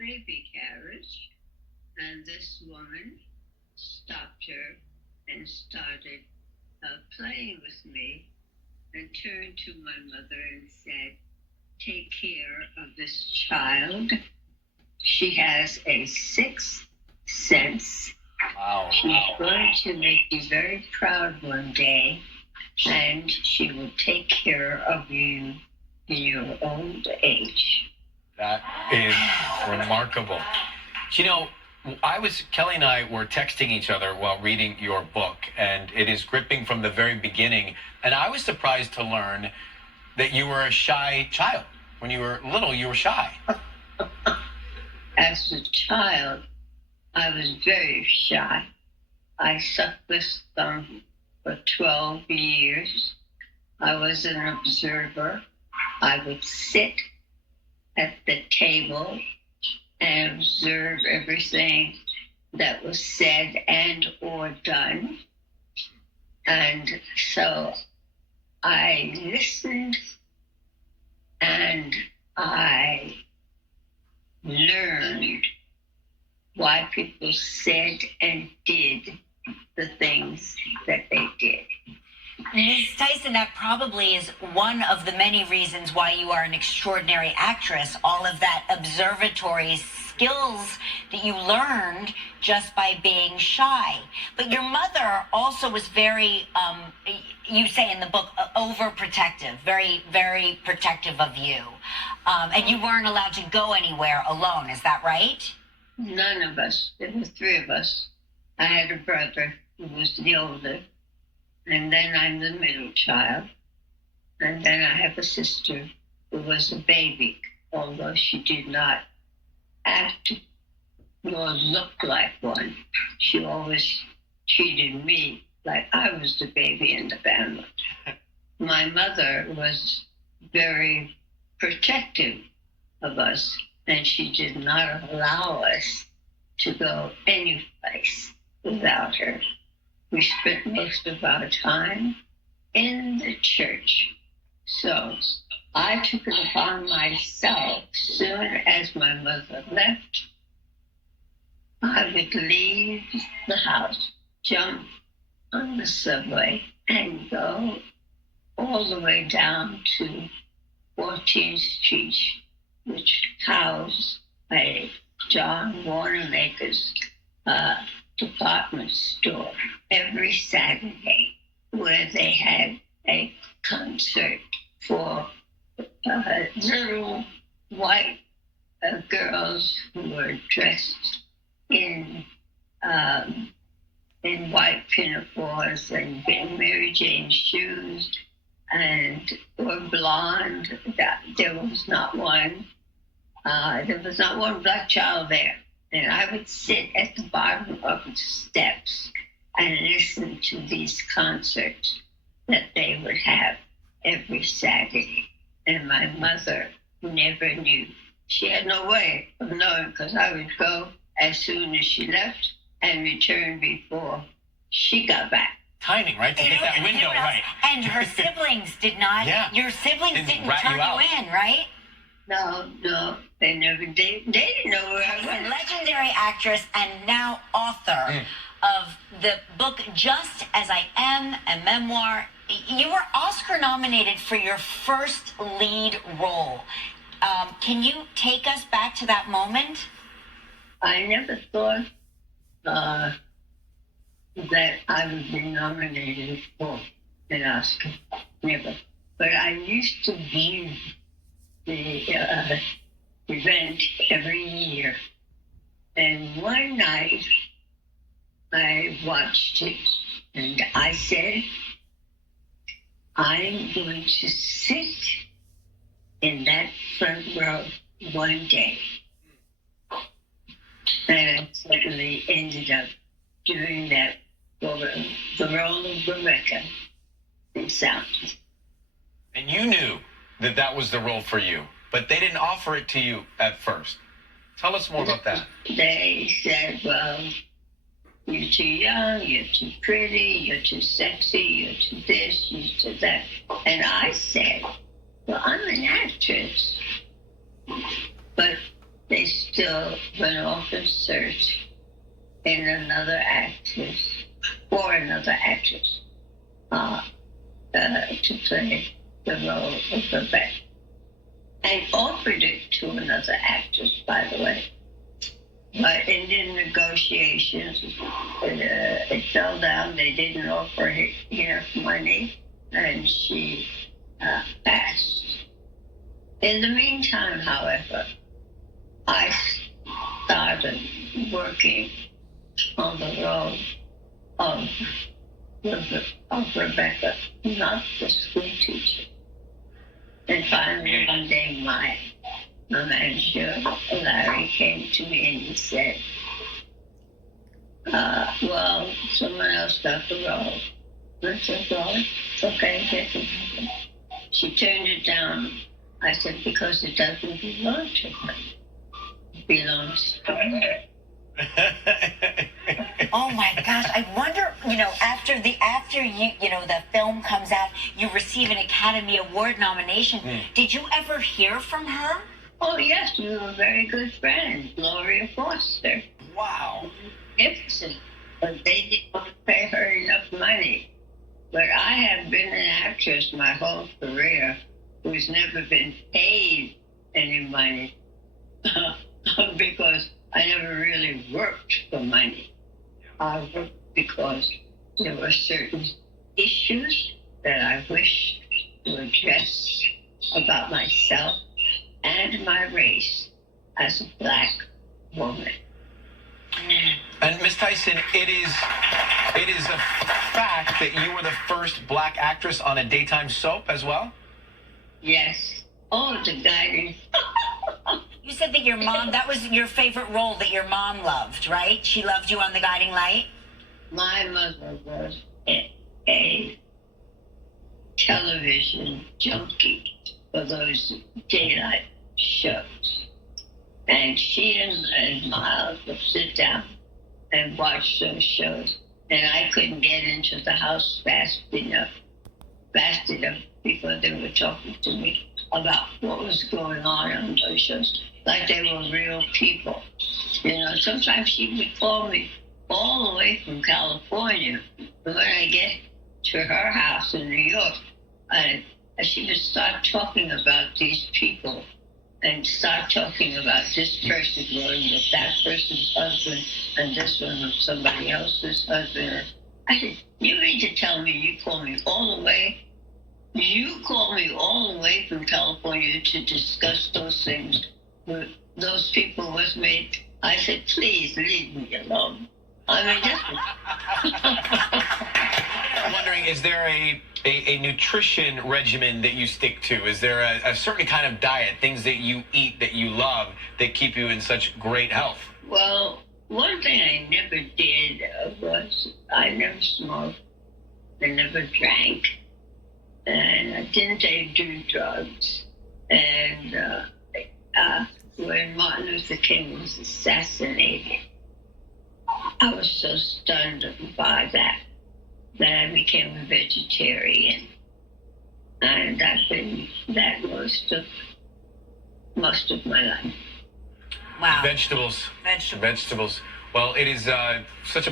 baby carriage, and this woman stopped her and started playing with me and turned to my mother and said, "Take care of this child. She has a sixth sense. Wow. She's going to make you very proud one day, and she will take care of you in your old age." That is remarkable. You know, Kelly and I were texting each other while reading your book, and it is gripping from the very beginning. And I was surprised to learn that you were a shy child. When you were little, you were shy. As a child, I was very shy. I sucked this thumb for 12 years. I was an observer. I would sit at the table and observe everything that was said and or done. And so I listened and I learned why people said and did the things that they did. Ms. Tyson, that probably is one of the many reasons why you are an extraordinary actress, all of that observatory skills that you learned just by being shy. But your mother also was very, you say in the book, overprotective, very, very protective of you. And you weren't allowed to go anywhere alone, is that right? None of us. There were three of us. I had a brother who was the older, and then I'm the middle child, and then I have a sister who was a baby, although she did not act nor look like one. She always treated me like I was the baby in the family. My mother was very protective of us, and she did not allow us to go any place without her. We spent most of our time in the church. So I took it upon myself, soon as my mother left, I would leave the house, jump on the subway, and go all the way down to 14th Street, which housed a John Wanamaker's department store every Saturday, where they had a concert for little white girls who were dressed in white pinafores and Mary Jane shoes, and were blonde. There was not one black child there. And I would sit at the bottom of the steps and listen to these concerts that they would have every Saturday. And my mother never knew. She had no way of knowing, because I would go as soon as she left and return before she got back. Timing, right? To get that window right. And her siblings did not. Yeah. Your siblings didn't turn you in, right? No, they never did. They didn't know where I A was. legendary actress and now author of the book Just As I Am, a memoir. You were Oscar nominated for your first lead role. Can you take us back to that moment? I never thought that I would be nominated for an Oscar. Never. But I used to view the event every year. And one night I watched it and I said, I'm going to sit in that front row one day. And I certainly ended up doing that for the role of Rebecca in Sound. And you knew that that was the role for you, but they didn't offer it to you at first. Tell us more about that. They said, well, you're too young, you're too pretty, you're too sexy, you're too this, you're too that. And I said, well, I'm an actress. But they still still went off in search in another actress, for another actress, to play the role of Rebecca. And offered it to another actress, by the way. But in the negotiations, it fell down. They didn't offer her enough money, and she passed. In the meantime, however, I started working on the role of Rebecca, not the school teacher. And finally, one day, my manager, Larry, came to me and he said, well, someone else got the role. I said, well, it's okay, get it. She turned it down. I said, because it doesn't belong to her. It belongs to her. Oh my gosh! I wonder, after the film comes out, you receive an Academy Award nomination. Did you ever hear from her? Oh yes, we were very good friends, Gloria Foster. Wow. Gibson, but they didn't pay her enough money. But I have been an actress my whole career who's never been paid any money because I never really worked for money. I worked because there were certain issues that I wished to address about myself and my race as a Black woman. And Miss Tyson, it is a fact that you were the first Black actress on a daytime soap as well? Yes. Oh, the guiding. You said that your mom, that was your favorite role that your mom loved, right? She loved you on The Guiding Light? My mother was a television junkie for those daylight shows. And she and Miles would sit down and watch those shows. And I couldn't get into the house fast enough before they were talking to me about what was going on those shows, like they were real people. Sometimes she would call me all the way from California. But when I get to her house in New York, she would start talking about these people and start talking about this person going with that person's husband and this one with somebody else's husband. I said, you mean to tell me you call me all the way from California to discuss those things with those people with me? I said, please leave me alone. I mean, I'm wondering, is there a nutrition regimen that you stick to? Is there a certain kind of diet, things that you eat that you love that keep you in such great health? Well, one thing I never did was I never smoked, I never drank, and I didn't do drugs. And when Martin Luther King was assassinated, I was so stunned by that I became a vegetarian. And I've been that most of my life. Wow. Vegetables. Well, it is such a